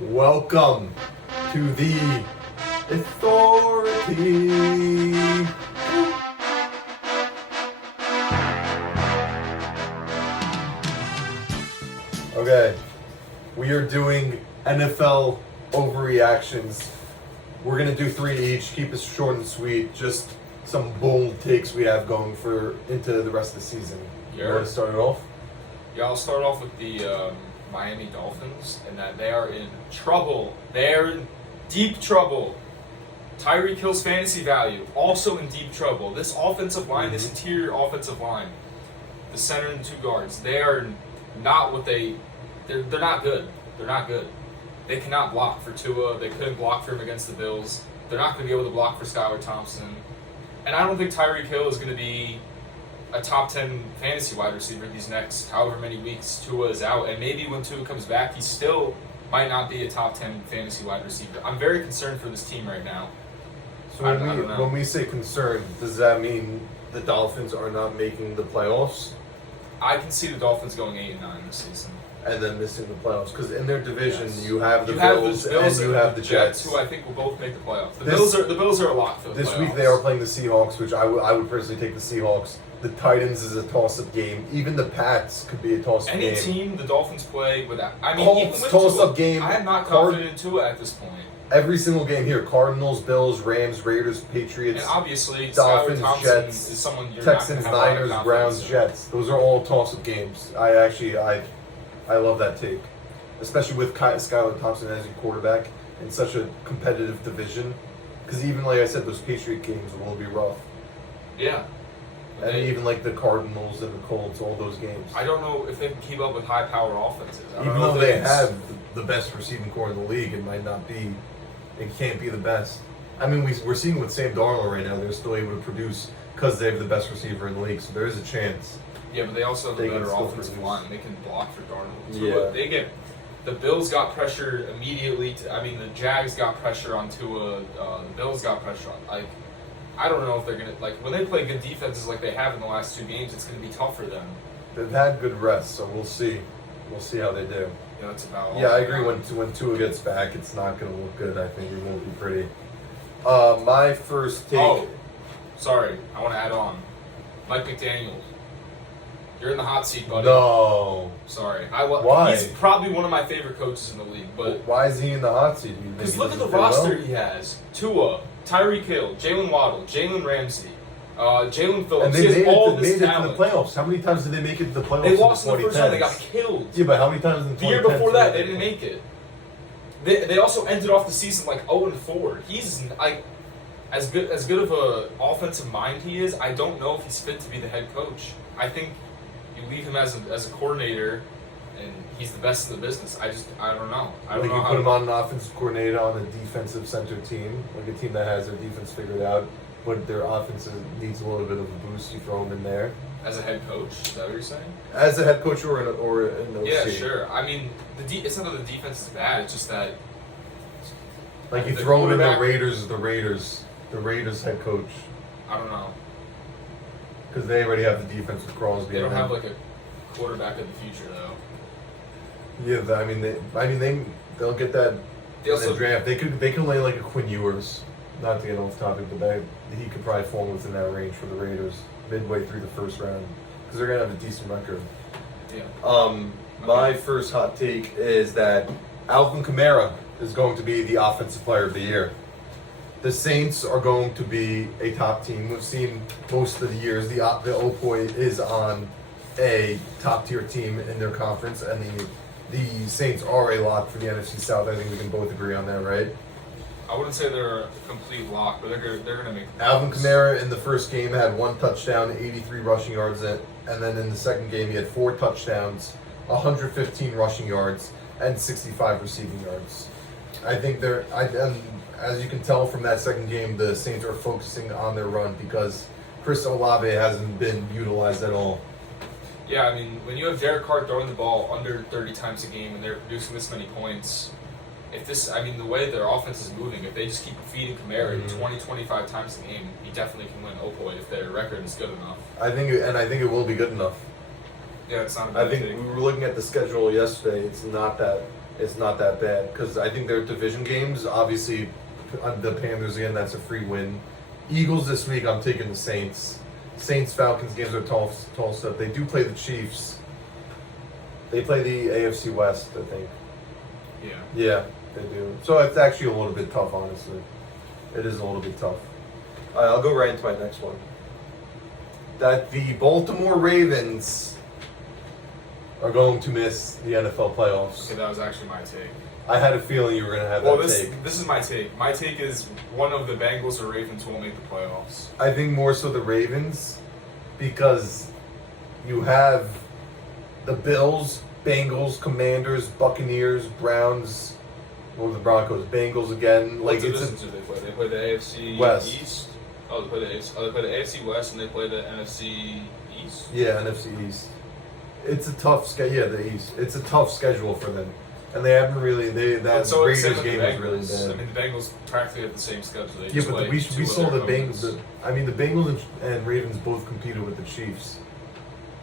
Welcome to the authority. Okay, we are doing NFL overreactions. We're gonna do 3 each, keep it short and sweet, just some bold takes we have going for into the rest of the season. You want to start it off? Yeah, I'll start off with the Miami Dolphins, and that they are in trouble. They are in deep trouble. Tyreek Hill's fantasy value also in deep trouble. This offensive line, this interior offensive line, the center and 2 guards, they are not what they're not good. They're not good. They cannot block for Tua. They couldn't block for him against the Bills. They're not going to be able to block for Skylar Thompson. And I don't think Tyreek Hill is going to be a top 10 fantasy wide receiver these next however many weeks Tua is out. And maybe when Tua comes back, he still might not be a top 10 fantasy wide receiver. I'm very concerned for this team right now. So when we say concerned, does that mean the Dolphins are not making the playoffs? I can see the Dolphins going 8-9 this season. And then missing the playoffs. Because in their division, Yes. you have the You Bills and you have the Jets. who I think will both make the playoffs. The Bills are a lock for the playoffs. This week they are playing the Seahawks, which I would personally take the Seahawks. The Titans is a toss-up game. Even the Pats could be a toss-up game. Any team the Dolphins play without, I mean, Colts, even with toss-up Tua, game. I am not confident in Tua at this point. Every single game here: Cardinals, Bills, Rams, Raiders, Patriots, And obviously, Dolphins, Skylar Thompson Jets, is someone you're Texans, not gonna have a lot of Niners, confidence Browns, in. Jets. Those are all toss-up games. I love that take, especially with Skylar Thompson as your quarterback in such a competitive division. Because even like I said, those Patriot games will be rough. Yeah. And even like the Cardinals and the Colts, all those games. I don't know if they can keep up with high-power offenses. I don't Even know though if they it's- have the best receiving core in the league, it might not be. It can't be the best. I mean, we're seeing with Sam Darnold right now; they're still able to produce because they have the best receiver in the league. So there is a chance. Yeah, but they also have They a can better still offensive produce. line. They can block for Darnold. Yeah. They get the Bills got pressure immediately. The Jags got pressure on Tua. The Bills got pressure on. I don't know if they're gonna when they play good defenses like they have in the last 2 games. It's gonna be tough for them. They've had good rests, so we'll see. We'll see how they do. It's about. all Yeah, I they agree. got. When Tua gets back, it's not going to look good. I think it won't be pretty. My first take. Oh, sorry. I want to add on. Mike McDaniel. You're in the hot seat, buddy. No. Sorry. Why? He's probably one of my favorite coaches in the league, but Why is he in the hot seat? because look at the roster he has: Tua, Tyreek Hill, Jalen Waddle, Jalen Ramsey, Jalen And Phillips. they He has all made this it to the talent. playoffs. How many times did they make it to the playoffs? They lost in in the first round. They got 2010s? killed. Yeah, but how many times in The year 2010s before that, did they didn't make it. They also ended off the season 0-4. He's as good of a offensive mind he is. I don't know if he's fit to be the head coach. I think you leave him as a coordinator, and he's the best in the business. I don't know. I don't Like know you how put him on an offensive coordinator on a defensive center team, like a team that has their defense figured out, but their offense needs a little bit of a boost. You throw him in there as a head coach. Is that what you're saying? as a head coach or an OC. Yeah, sure. I mean, it's not that the defense is bad. It's just that Like you the throw him in the quarterback- Raiders head coach, I don't know. because they already have the defense with Crosby. They don't and have them. a quarterback of the future though. Yeah, they'll get that They in also the draft. They could lay like a Quinn Ewers. Not to get off topic, but he could probably fall within that range for the Raiders midway through the first round because they're gonna have a decent record. yeah. My first hot take is that Alvin Kamara is going to be the offensive player of the year. The Saints are going to be a top team. We've seen most of the years the Opoi is on a top tier team in their conference, and the Saints are a lock for the NFC South. I think we can both agree on that, right? I wouldn't say they're a complete lock, but they're gonna make. Alvin Kamara in the first game had 1 touchdown, 83 rushing yards, and then in the second game he had 4 touchdowns, 115 rushing yards, and 65 receiving yards. I think as you can tell from that second game, the Saints are focusing on their run because Chris Olave hasn't been utilized at all. Yeah, I mean, when you have Derek Carr throwing the ball under 30 times a game and they're producing this many points, the way their offense is moving, if they just keep feeding Kamara 20-25 times a game, he definitely can win Opoid if their record is good enough. I think it will be good enough. Yeah, it's not a I bad think thing. we were looking at the schedule yesterday. It's not that it's not that bad because I think their division games, obviously, the Panthers again, that's a free win. Eagles this week, I'm taking the Saints. Saints Falcons games are tall stuff. They do play the Chiefs. They play the AFC West, I think. Yeah. Yeah, they do. So it's actually a little bit tough, honestly. It is a little bit tough. All right, I'll go right into my next one. That the Baltimore Ravens are going to miss the NFL playoffs. Okay, that was actually my take. I had a feeling you were going to have Well, that this take. this is my take. My take is one of the Bengals or Ravens won't make the playoffs. I think more so the Ravens because you have the Bills, Bengals, Commanders, Buccaneers, Browns, or the Broncos, Bengals again. Like What it's divisions do they play? They play the AFC West. East. Oh, they play the AFC. Oh, they play the AFC West and they play the NFC East. yeah, NFC East. It's a tough schedule. Yeah, the East. It's a tough schedule for them, and they haven't really. That But so it's Raiders same with game the was really Bengals. bad. I mean, the Bengals practically have the same schedule. They Yeah, just but play we two saw of the their Bengals. opponents. I mean, the Bengals and Ravens both competed with the Chiefs,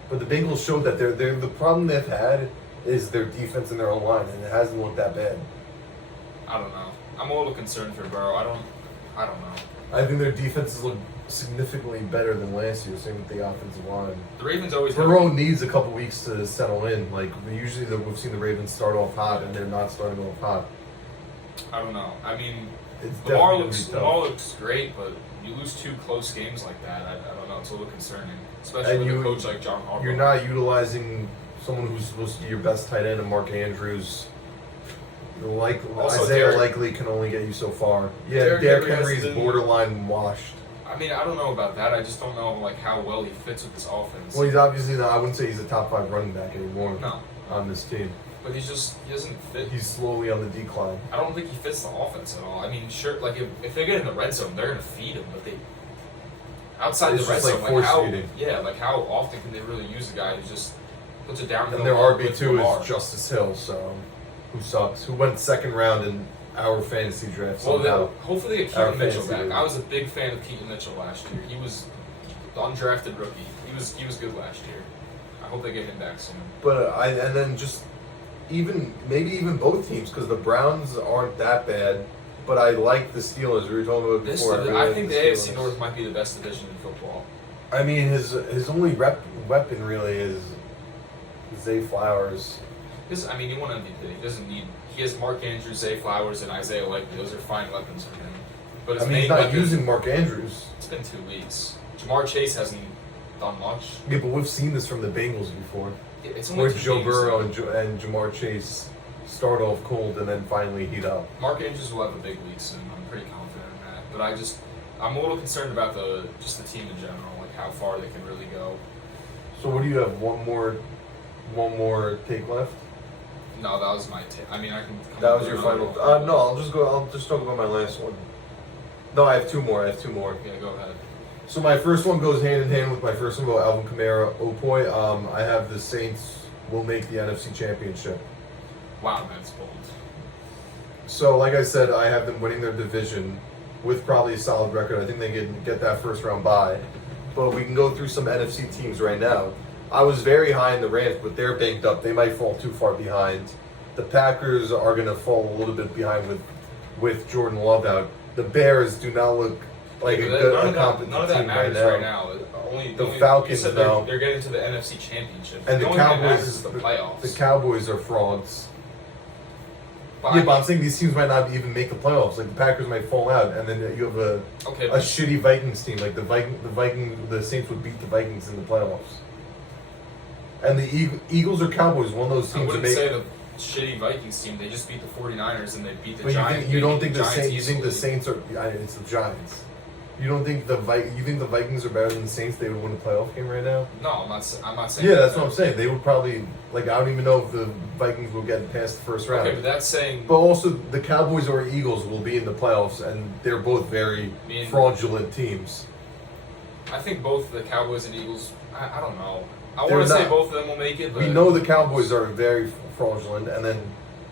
but the Bengals showed that they're the problem they've had is their defense and their own line, and it hasn't looked that bad. I don't know. I'm a little concerned for Burrow. I don't know. I think their defenses look significantly better than last year. Same with the offensive line. The Ravens always have. Burrow needs a couple weeks to settle in. Like usually, we've seen the Ravens start off hot, and they're not starting off hot. I don't know. I mean, It's Lamar definitely gonna be Lamar tough. looks great, but you lose two close games like that. I don't know. It's a little concerning, especially And with you- a coach like John Harbaugh. You're not utilizing someone who's supposed to be your best tight end, and Mark Andrews. Also, Isaiah Derrick- likely can only get you so far. Yeah, Derrick Derrick Henry Henry's has been- borderline washed. I mean, I don't know about that. I just don't know like how well he fits with this offense. Well, he's obviously not. I wouldn't say he's a top 5 running back anymore No, on this team. but he doesn't fit. He's slowly on the decline. I don't think he fits the offense at all. I mean, sure, like if they get in the red zone, they're gonna feed him, but they outside It's the red just like zone, force how feeding. like how often can they really use a guy who just puts it down? And their RB2 is Justice Hill, so who sucks? Who went second round in our fantasy draft Well, somehow. hopefully they get Our Keaton Mitchell fantasy back. league. I was a big fan of Keaton Mitchell last year. He was the undrafted rookie. He was good last year. I hope they get him back soon. But and then just maybe even both teams because the Browns aren't that bad. But I like the Steelers. We were talking about This, before. really I like think the Steelers. AFC North might be the best division in football. I mean, his only weapon really is Zay Flowers. I mean, he won MVP. He doesn't need. He has Mark Andrews, Zay Flowers, and Isaiah Likely. Those are fine weapons for him. But his I mean, main he's not weapon, using Mark Andrews. It's been 2 weeks. Jamar Chase hasn't done much. Yeah, but we've seen this from the Bengals before, It's only where 2 Joe games, Burrow though. and Jamar Chase start off cold and then finally heat up. Mark Andrews will have a big week soon. I'm pretty confident in that. But I'm a little concerned about the team in general, like how far they can really go. So what do you have? One more take left. No, that was my take. I mean, I can. Come That up was with your another final. one. No, I'll just talk about my last one. No, I have 2 more. Yeah, go ahead. So my first one goes hand in hand with my first one about Alvin Kamara. Oh boy, I have the Saints will make the NFC Championship. Wow, that's bold. So like I said, I have them winning their division with probably a solid record. I think they can get that first round bye. But we can go through some NFC teams right now. I was very high in the Rams, but they're banked up. They might fall too far behind. The Packers are going to fall a little bit behind with Jordan Love out. The Bears do not look like a competent none of that team right matters now. right now. The Falcons, you said though. they're getting to the NFC Championship. And the only thing that Cowboys matters is the playoffs. The Cowboys are frauds. But Yeah, but I'm saying these teams might not even make the playoffs. Like the Packers might fall out, and then you have a okay, shitty Vikings team. Like the Saints would beat the Vikings in the playoffs. And the Eagles or Cowboys, one of those I teams. wouldn't say the shitty Vikings team. They just beat the 49ers and they beat the But Giants. you don't They think beat the Saints? You think the easily. Saints are? It's the Giants. You don't think you think the Vikings are better than the Saints? They would win a playoff game right now. No, I'm not saying. Yeah, that's what I'm saying. They would probably I don't even know if the Vikings will get past the first round. Okay, but that's saying. But also, the Cowboys or Eagles will be in the playoffs, and they're both very fraudulent teams. I think both the Cowboys and Eagles. I don't know. I They're want to say not- both of them will make it. But We know the Cowboys are very fraudulent, and then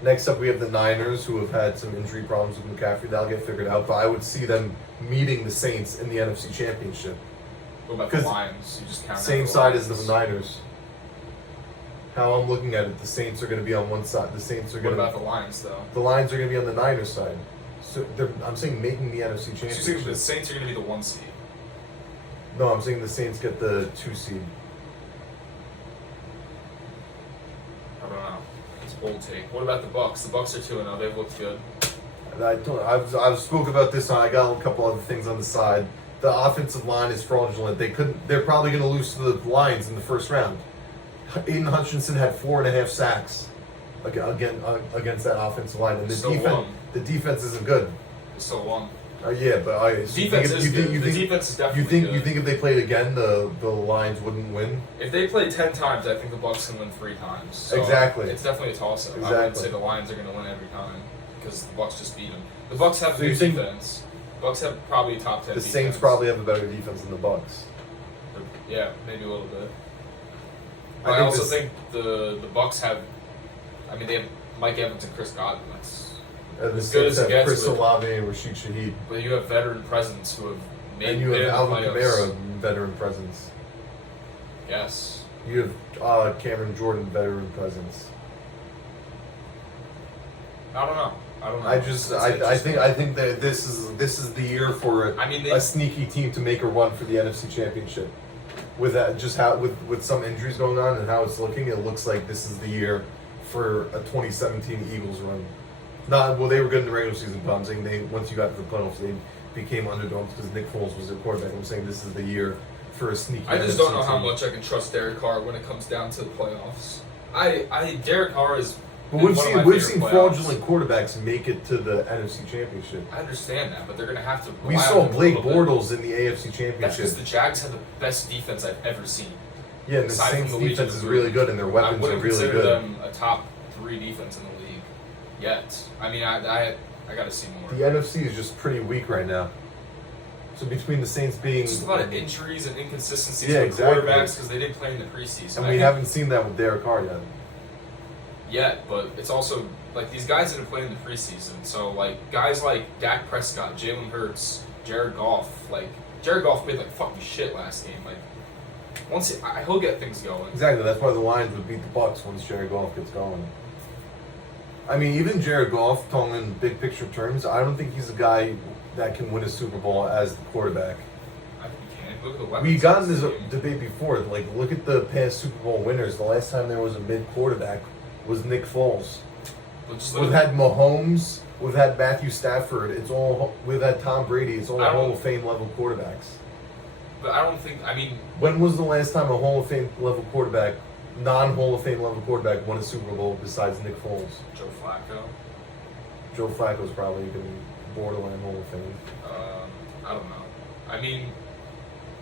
next up we have the Niners, who have had some injury problems with McCaffrey. That'll get figured out, but I would see them meeting the Saints in the NFC Championship. What about the 'cause Lions? You just count. Same out the side as Lions. the Niners. How I'm looking at it, the Saints are going to be on one side. The Saints are What going to. about the Lions, though? The Lions are going to be on the Niners side. So I'm saying making the NFC So you're saying Championship. the Saints are going to be the 1 seed? No, I'm saying the Saints get the 2 seed. I don't know. It's a bold take. What about the Bucks? The Bucks are 2-0. They've looked good. I've spoke about this. I got a couple other things on the side. The offensive line is fraudulent. They're probably going to lose to the Lions in the first round. Aiden Hutchinson had 4.5 sacks against that offensive line, and the defense isn't good. They still won. Yeah, but Defense is good. The defense is definitely good. You think if they played again, the Lions wouldn't win? If they play 10 times, I think the Bucks can win 3 times. So Exactly. It's definitely a toss-up. Exactly. I wouldn't say the Lions are going to win every time because the Bucks just beat them. The Bucks have So good you think- defense. Bucks have probably a top 10 The defense. Saints probably have a better defense than the Bucks. Yeah, maybe a little bit. I I think also this- think the Bucks have. I mean, they have Mike Evans and Chris Godwin. That's And the as good Saints as it have gets. Chris With, Olave and Rashid Shaheed. but you have veteran presence who have made And you been have in the Alvin playoffs. Kamara, veteran presence. Yes. You have Cameron Jordan, veteran presence. I don't know. I think that this is the year for I mean, a sneaky team to make a run for the NFC Championship. With that, just how with some injuries going on and how it's looking, it looks like this is the year for a 2017 Eagles run. They were good in the regular season, but I'm saying once you got to the playoffs, they became underdogs because Nick Foles was their quarterback. I'm saying this is the year for a sneaky. I just NFC don't know how team. much I can trust Derek Carr when it comes down to the playoffs. Derek Carr is. But one we've of seen my we've favorite seen playoffs. fraudulent quarterbacks make it to the NFC Championship. I understand that, but they're going to have to. We rely saw on him a Blake little bit. Bortles in the AFC That's Championship. because the Jags have the best defense I've ever seen. Yeah, and the aside from Saints the Legion defense of is Boom. really good, and their I weapons are wouldn't really consider good. them a top 3 defense in the league yet. I mean, I got to see more. The NFC is just pretty weak right now. So between the Saints being Just a lot of injuries and inconsistencies Yeah, with exactly. quarterbacks because they didn't play in the preseason. and we haven't seen that with Derek Carr yet. But it's also like these guys didn't play in the preseason. So like guys like Dak Prescott, Jalen Hurts, Jared Goff. Like Jared Goff played like fucking shit last game. Like he'll get things going. Exactly. That's why the Lions would beat the Bucks once Jared Goff gets going. I mean, even Jared Goff, talking in big picture terms, I don't think he's a guy that can win a Super Bowl as the quarterback. I think he can. Look at the weapons. We got in on this team. debate before. Like, look at the past Super Bowl winners. The last time there was a mid quarterback was Nick Foles. But just look We've at had Mahomes. We've had Matthew Stafford. We've had Tom Brady. It's all I don't- Hall of Fame level quarterbacks. But I don't think. I mean, When was the last time a Hall of Fame level quarterback, non-Hall of Fame level quarterback, won a Super Bowl besides Nick Foles? Joe Flacco. Joe Flacco's probably even borderline Hall of Fame. I don't know. I mean,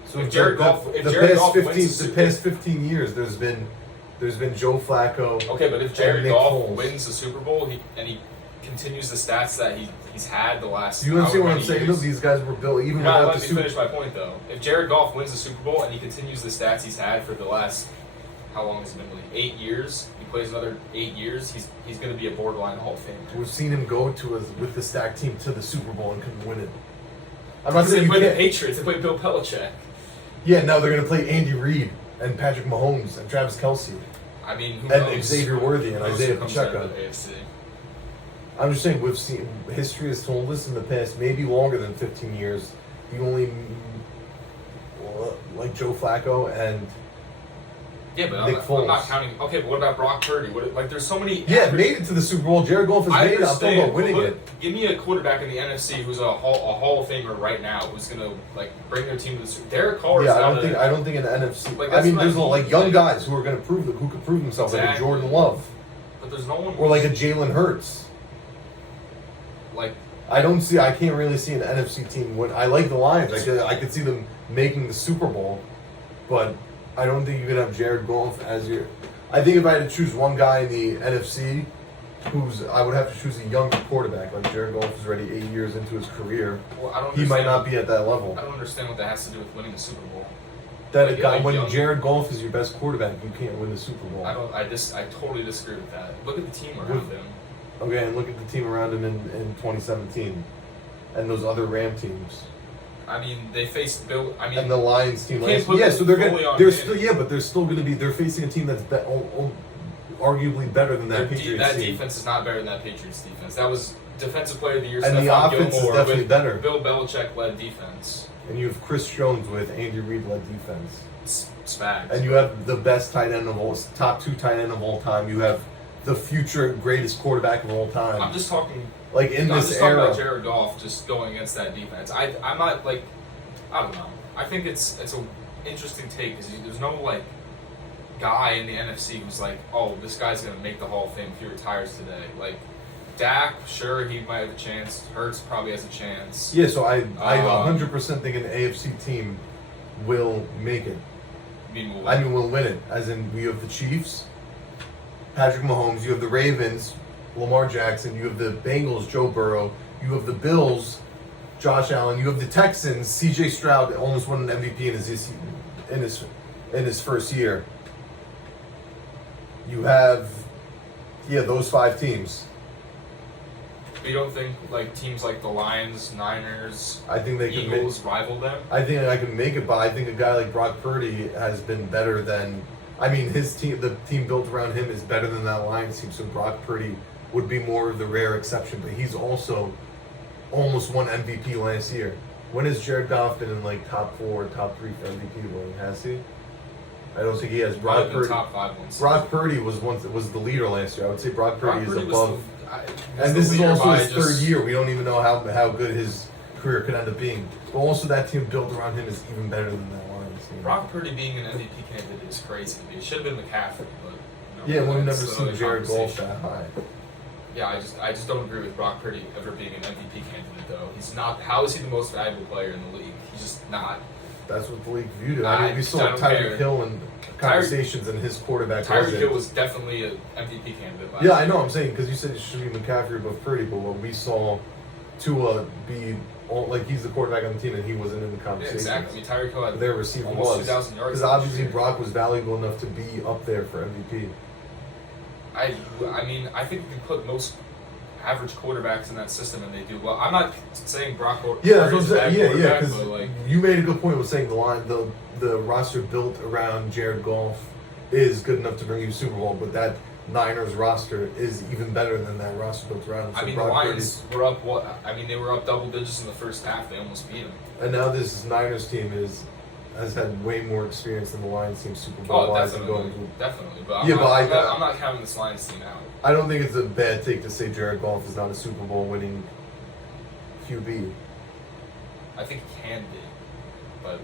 So If Jared Goff- if the Jared past Goff wins 15, the the Super- past 15 years, there's been Joe Flacco. okay, but if and Jared Nick Goff Foles. wins the Super Bowl he continues the stats that he's had the last. You understand however what I'm many saying? years. Though? These guys were built even No, without let the me Super. finish my point though. If Jared Goff wins the Super Bowl and he continues the stats he's had for the last, how long has it been? Like 8 years. He plays another 8 years. He's going to be a borderline Hall of Famer. We've seen him go with the stacked team to the Super Bowl and couldn't win it. I'm not Because saying they you play the can't. Patriots. They play Bill Belichick. Yeah, now they're gonna play Andy Reid and Patrick Mahomes and Travis Kelce I mean, who and knows? Xavier Worthy and Who knows Isaiah who comes out Pacheco. of the AFC? I'm just saying we've seen history has told us in the past, maybe longer than 15 years, the only like Joe Flacco and Yeah, but Nick I'm not Foles. counting. Okay, but what about Brock Purdy? Like, there's so many. yeah, made it to the Super Bowl. Jared Goff has I made it. I'm talking understand. about winning Look, it. Give me a quarterback in the NFC who's a Hall of Famer right now who's gonna like bring their team to the Super. Derek Carr is Yeah, not I don't think an NFC. Like, I that's mean, what I there's mean. like young Like- guys who are gonna who could prove themselves, like a Exactly. Jordan Love But there's no one. or like a Jalen Hurts. like I can't really see an NFC team win. I like the Lions. I could see them making the Super Bowl, but I don't think you can have Jared Goff as your. I think if I had to choose one guy in the NFC, I would have to choose a younger quarterback. Like Jared Goff is already 8 years into his career. well, I don't. He might understand- not be at that level. I don't understand what that has to do with winning the Super Bowl. That like, a guy like when young- Jared Goff is your best quarterback, you can't win the Super Bowl. I totally disagree with that. Look at the team around With- him. Okay, and look at the team around him in 2017, and those other Ram teams. I mean, they faced Bill. I mean, And the Lions team you can't last put yeah, them so they're fully gonna on they're him. still yeah, but they're still gonna be they're facing a team that's arguably better than that Their Patriots that team. defense is not better than that Patriots defense. That was Defensive Player of the Year. And the Stephon offense is Gilmore definitely with better. Bill Belichick led defense. And you have Chris Jones with Andy Reid led defense. It's facts. And you have the best tight end of all, top 2 tight end of all time. You have the future greatest quarterback of all time. I'm just talking. Like in I'm this just talking era. about Jared Goff just going against that defense. I'm not like, I don't know. I think it's an interesting take because there's no like guy in the NFC who's like, oh, this guy's gonna make the Hall of Fame if he retires today. Like Dak, sure he might have a chance. Hurts probably has a chance. Yeah, so I 100% think an AFC team will make it. We'll win it. As in, you have the Chiefs, Patrick Mahomes. You have the Ravens, Lamar Jackson. You have the Bengals, Joe Burrow. You have the Bills, Josh Allen. You have the Texans, C.J. Stroud almost won an MVP in his first year. You have, those 5 teams. But you don't think like teams like the Lions, Niners, I think they can Eagles rival them? I think I can make it, but I think a guy like Brock Purdy has been better than. I mean, his team, the team built around him, is better than that Lions team. So Brock Purdy would be more of the rare exception, but he's also almost won MVP last year. When has Jared Goff been in like top 4, top 3 for MVP winning? Has he? I don't think he has. Brock Purdy. Top 5 ones. Brock Purdy was the leader last year. I would say Brock Purdy is above. And this this is also his third year. We don't even know how good his career could end up being. But also that team built around him is even better than that Lions team. Brock Purdy being an MVP candidate is crazy to me. It should have been McCaffrey, but we've never seen Jared Goff that high. Yeah, I just don't agree with Brock Purdy ever being an MVP candidate though. He's not. How is he the most valuable player in the league? He's just not. That's what the league viewed it. I mean, we saw Tyreek Hill and conversations and his quarterback. Tyreek Hill was definitely an MVP candidate last year. I know. year. I'm saying because you said it should be McCaffrey above Purdy, but what we saw Tua be like he's the quarterback on the team and he wasn't in the conversation. Yeah, exactly. I mean, Tyreek Hill had their receiver almost was 2,000 yards. Because obviously Brock was valuable enough to be up there for MVP. I mean, I think we put most average quarterbacks in that system and they do well. I'm not saying Brock Purdy is a bad quarterback, because like, you made a good point with saying the roster built around Jared Goff is good enough to bring you Super Bowl, but that Niners roster is even better than that roster built around him. So I mean, the Lions were up they were up double digits in the first half. They almost beat them. And now this Niners team has had way more experience than the Lions team Super Bowl wise. Definitely. But I'm not counting this Lions team out. I don't think it's a bad take to say Jared Goff is not a Super Bowl winning QB. I think he can be, but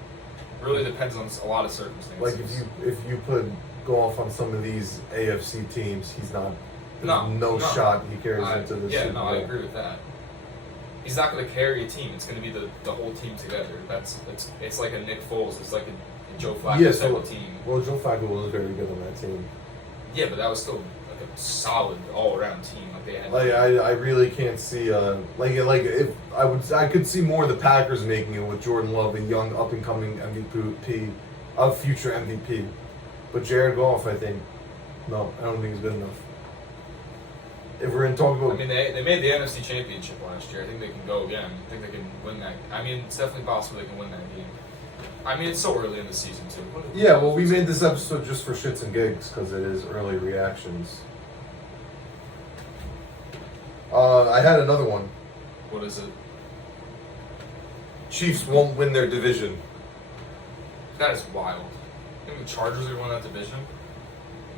really depends on a lot of circumstances. Like if you put Goff on some of these AFC teams, he's not. No shot he carries into the Super Bowl. I agree with that. He's not going to carry a team. It's going to be the whole team together. It's like a Nick Foles. It's like a Joe Flacco type of team. Well, Joe Flacco was very good on that team. Yeah, but that was still like a solid all-around team. Like they had. Like I really can't see if I could see more of the Packers making it with Jordan Love, a young up and coming MVP, a future MVP. But Jared Goff, I think, no, I don't think he's good enough. If we're in talk about, I mean, they made the NFC Championship last year. I think they can go again. I think they can win that. I mean, it's definitely possible they can win that game. I mean, it's so early in the season too. Yeah, well, we made this episode just for shits and gigs because it is early reactions. I had another one. What is it? Chiefs won't win their division. That is wild. You think the Chargers are going to win that division?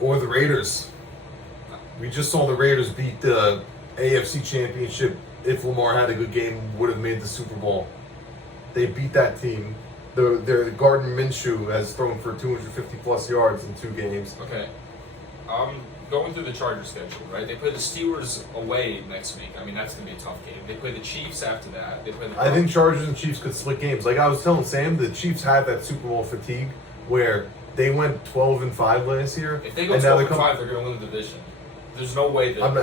Or the Raiders. We just saw the Raiders beat the AFC Championship. If Lamar had a good game, would have made the Super Bowl. They beat that team. Their Gardner Minshew has thrown for 250 plus yards in 2 games. Okay. Going through the Chargers schedule, right? They play the Steelers away next week. I mean, that's going to be a tough game. They play the Chiefs after that. They play the I think Chargers and Chiefs could split games. Like I was telling Sam, the Chiefs had that Super Bowl fatigue where they went 12-5 last year. If they go 12-5, they're going to win the division. There's no way that. I'm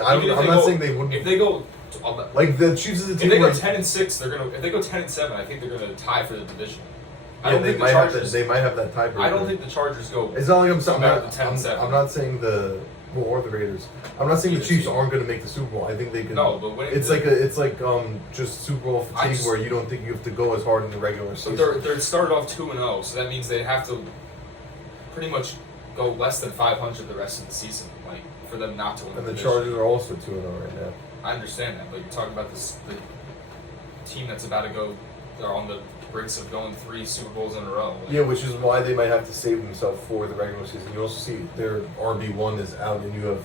not saying they wouldn't. If they go, like the Chiefs is a team. If they go 10-6, they're gonna. If they go 10-7, I think they're gonna tie for the division. I don't think the Chargers. They might have that tiebreaker. I don't think the Chargers go. It's not like I'm not saying or the Raiders. I'm not saying the Chiefs aren't going to make the Super Bowl. I think they can. No, but winning it's like just Super Bowl fatigue where you don't think you have to go as hard in the regular season. But they're started off 2-0, so that means they have to pretty much go less than 500 the rest of the season. Like for them not to win. And the division. Chargers are also 2-0 right now. I understand that, but you're talking about the team that's about to go. They're on the brink of going 3 Super Bowls in a row. Like, Yeah, which is why they might have to save themselves for the regular season. You also see their RB1 is out, and you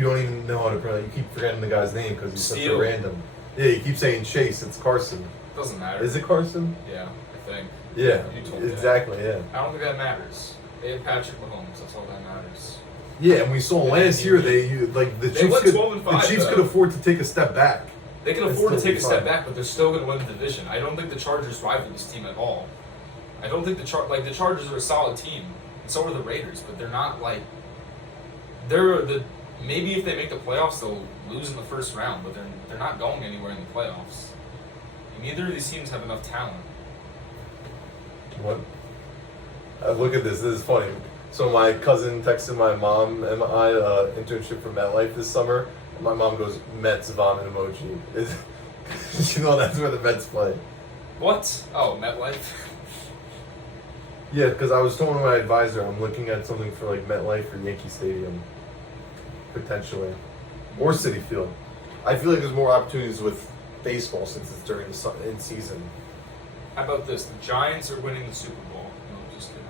don't even know how to pronounce. You keep forgetting the guy's name because he's such a Steele. random. Yeah, you keep saying Chase. It's Carson. doesn't matter. Is it Carson? Yeah, I think. Yeah, You told me that. exactly. Yeah. I don't think that matters. They have Patrick Mahomes. That's all that matters. Yeah, and we saw And last then year the They Chiefs went could 12-5, the Chiefs though. could afford to take a step back. They can That's afford to still take a step fine. back, but they're still going to win the division. I don't think the Chargers rival this team at all. I don't think the Chargers are a solid team, and so are the Raiders. But they're not like maybe if they make the playoffs, they'll lose in the first round, but they're not going anywhere in the playoffs. Neither of these teams have enough talent. What? Look at this. This is funny. So my cousin texted my mom and I internship for MetLife this summer. And my mom goes, Mets vomit emoji. You know that's where the Mets play. What? Oh, MetLife. Yeah, because I was telling my advisor I'm looking at something for like MetLife or Yankee Stadium, potentially, or Citi Field. I feel like there's more opportunities with baseball since it's during the in season. How about this? The Giants are winning the Super Bowl. No, just kidding.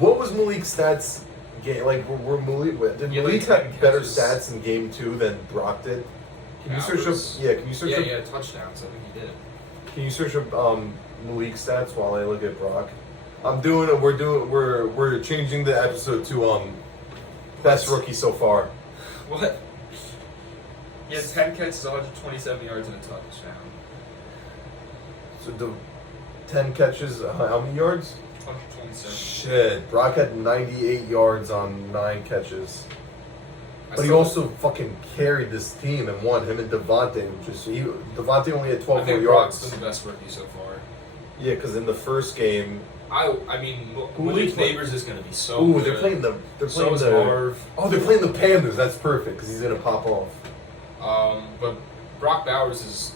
What was Malik's stats? Like, were Malik? Did Yeah, Malik like 10 have better catches. stats in Game 2 than Brock did? Can you search Hours. up? Yeah, can you search up? Yeah, touchdowns. I think he did. Can you search up Malik's stats while I look at Brock? We're changing the episode to best rookie so far. What? He had 10 catches, 127 yards, and a touchdown. So the 10 catches, how many yards? 127. Shit, Brock had 98 yards on 9 catches. I But he still- also fucking carried this team and won. Him and Devontae, Devontae only had 12 I more think yards. Brock's been the best rookie so far. Yeah, because in the first game, I mean, Who Malik they play? Neighbors is going to be so ooh, good. they're playing the So is Marv. oh, they're playing the Panthers. That's perfect because he's gonna pop off. But Brock Bowers is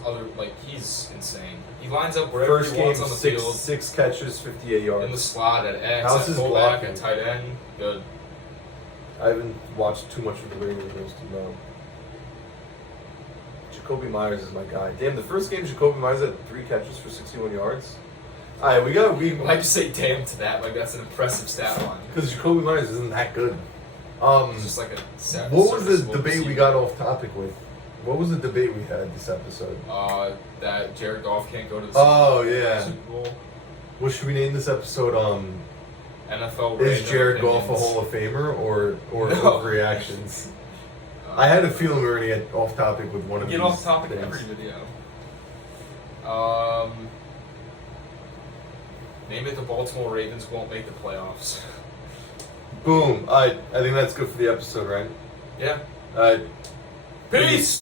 he's insane. He lines up wherever First he game, wants on the field. six catches, 58 In the yards. slot, at X, How's at his fullback, blocking? at tight end. Good. I haven't watched too much of the Raiders to know. Jacoby Myers is my guy. Damn, the first game, Jacoby Myers had 3 catches for 61 yards. All right, Why'd you say damn to that? Like, that's an impressive stat line. because Jacoby Myers isn't that good. It's just like a set. What was the debate we got off topic with? What was the debate we had this episode? That Jared Goff can't go to the Oh, yeah. Super Bowl. What should we name this episode? NFL. Is random Jared Goff a opinions. Hall of Famer or No. overreactions? I had a feeling we were gonna get off topic with one of Get these off topic things. every video. Name it the Baltimore Ravens won't make the playoffs. Boom. I think that's good for the episode, right? Yeah. Alright. Peace!